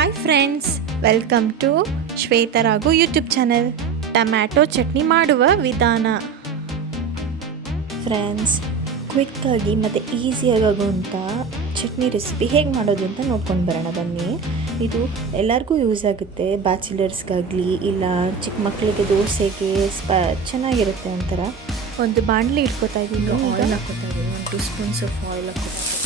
Hi friends, welcome to Shweta Raghu YouTube channel. Tomato chutney ಮಾಡುವ ವಿಧಾನ. Friends, ಕ್ವಿಕ್ಕಾಗಿ ಮತ್ತು ಈಸಿಯಾಗಿ ಆಗುವಂಥ ಚಟ್ನಿ ರೆಸಿಪಿ ಹೇಗೆ ಮಾಡೋದು ಅಂತ ನೋಡ್ಕೊಂಡು ಬರೋಣ ಬನ್ನಿ. ಇದು ಎಲ್ಲರಿಗೂ ಯೂಸ್ ಆಗುತ್ತೆ, ಬ್ಯಾಚುಲರ್ಸ್ಗಾಗಲಿ ಇಲ್ಲ ಚಿಕ್ಕ ಮಕ್ಕಳಿಗೆ ದೋಸೆಗೆ ಚೆನ್ನಾಗಿರುತ್ತೆ. ಒಂಥರ ಒಂದು ಬಾಣಲಿ ಇಟ್ಕೋತಾ ಇದ್ದೀನಿ, ಆಯಿಲ್ ಹಾಕ್ಕೋತಾ ಇದ್ದೀನಿ, 1 2 ಸ್ಪೂನ್ಸ್ ಆಫ್ ಆಯಿಲ್ ಹಾಕ್ಕೋತಾ ಇದ್ದೀನಿ.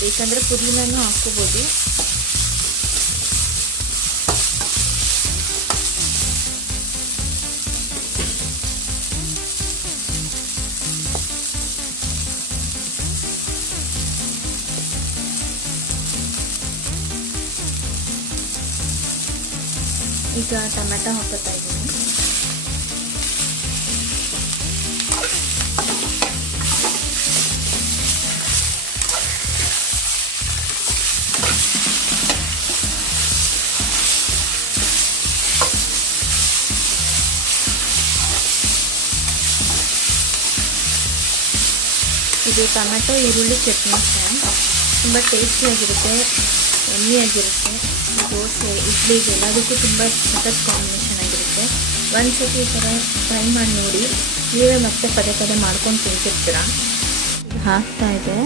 ಬೇಕಂದರೆ ಪುದೀನೂ ಹಾಕ್ಕೋಬೋದು. ಈಗ ಟೊಮೆಟೊ ಹಾಕೋತಾ ಇದ್ದೀನಿ. ಇದು ಟೊಮೆಟೊ ಈರುಳ್ಳಿ ಚಟ್ನಿ ತುಂಬ ಟೇಸ್ಟಿಯಾಗಿರುತ್ತೆ, ಎಮ್ಮಿಯಾಗಿರುತ್ತೆ. ದೋಸೆ, ಇಡ್ಲಿಗೆ ಎಲ್ಲದಕ್ಕೂ ತುಂಬ ಸಖತ್ ಕಾಂಬಿನೇಷನ್ ಆಗಿರುತ್ತೆ. ಒಂದು ಸತಿ ಈ ಥರ ಟ್ರೈ ಮಾಡಿ ನೋಡಿ, ನೀವೇ ಮತ್ತೆ ಪದೇ ಪದೇ ಮಾಡ್ಕೊಂಡು ತಿಂತಿರ್ತೀರ. ಹಾಕ್ತಾ ಇದೆ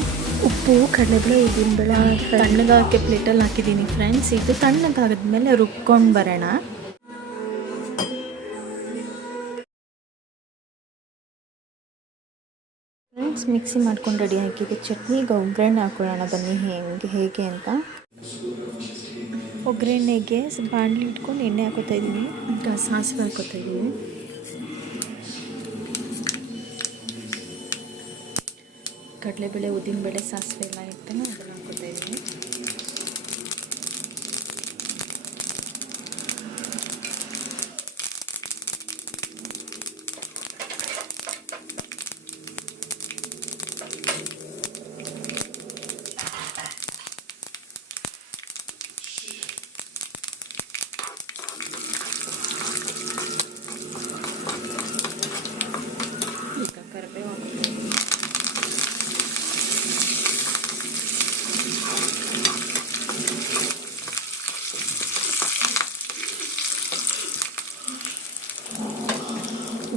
ಉಪ್ಪು, ಕಡಲೆಬೇಳೆ, ಉದ್ದಿನಬೇಳೆ ತಣ್ಣಗಾಕಿ ಪ್ಲೇಟಲ್ಲಿ ಹಾಕಿದ್ದೀನಿ ಫ್ರೆಂಡ್ಸ್. ಇದು ತಣ್ಣಗಾಗಿದ್ಮೇಲೆ ರುಬ್ಕೊಂಡು ಬರೋಣ. ಫ್ರೆಂಡ್ಸ್, ಮಿಕ್ಸಿ ಮಾಡ್ಕೊಂಡು ರೆಡಿ ಹಾಕಿದೆ. ಚಟ್ನಿಗೆ ಒಗ್ಗರಣೆ ಹಾಕೊಳ್ಳೋಣ ಬನ್ನಿ ಹೇಗೆ ಅಂತ. ಒಗ್ಗರಣೆಗೆ ಬಾಣಲಿ ಇಟ್ಕೊಂಡು ಎಣ್ಣೆ ಹಾಕೋತಾ ಇದ್ದೀನಿ. ಈಗ ಸಾಸಿವೆ ಹಾಕೋತಾ ಇದ್ದೀನಿ. ಕಡಲೆಬೇಳೆ, ಉದ್ದಿನಬೇಳೆ, ಸಾಸಿವೆ ಎಲ್ಲ ಇರ್ತೇನೆ, ಅದನ್ನು ಹಾಕೋತಾ ಇದ್ದೀನಿ.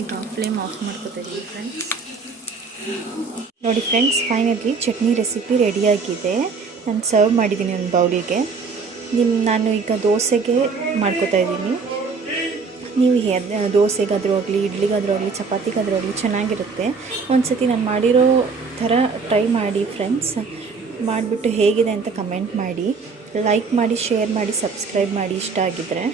ಈಗ ಫ್ಲೇಮ್ ಆಫ್ ಮಾಡ್ಕೋತಾ ಇದ್ದೀನಿ ಫ್ರೆಂಡ್ಸ್. ನೋಡಿ ಫ್ರೆಂಡ್ಸ್, ಫೈನಲಿ ಚಟ್ನಿ ರೆಸಿಪಿ ರೆಡಿಯಾಗಿದೆ. ನಾನು ಸರ್ವ್ ಮಾಡಿದ್ದೀನಿ ಒಂದು ಬೌಲಿಗೆ. ನಾನು ಈಗ ದೋಸೆಗೆ ಮಾಡ್ಕೋತಾ ಇದ್ದೀನಿ. ನೀವು ದೋಸೆಗಾದರೂ ಆಗಲಿ, ಇಡ್ಲಿಗಾದರೂ ಆಗಲಿ, ಚಪಾತಿಗಾದರೂ ಆಗಲಿ ಚೆನ್ನಾಗಿರುತ್ತೆ. ಒಂದು ಸತಿ ನಾನು ಮಾಡಿರೋ ಥರ ಟ್ರೈ ಮಾಡಿ ಫ್ರೆಂಡ್ಸ್. ಮಾಡಿಬಿಟ್ಟು ಹೇಗಿದೆ ಅಂತ ಕಮೆಂಟ್ ಮಾಡಿ, ಲೈಕ್ ಮಾಡಿ, ಶೇರ್ ಮಾಡಿ, ಸಬ್ಸ್ಕ್ರೈಬ್ ಮಾಡಿ ಇಷ್ಟ ಆಗಿದ್ದರೆ.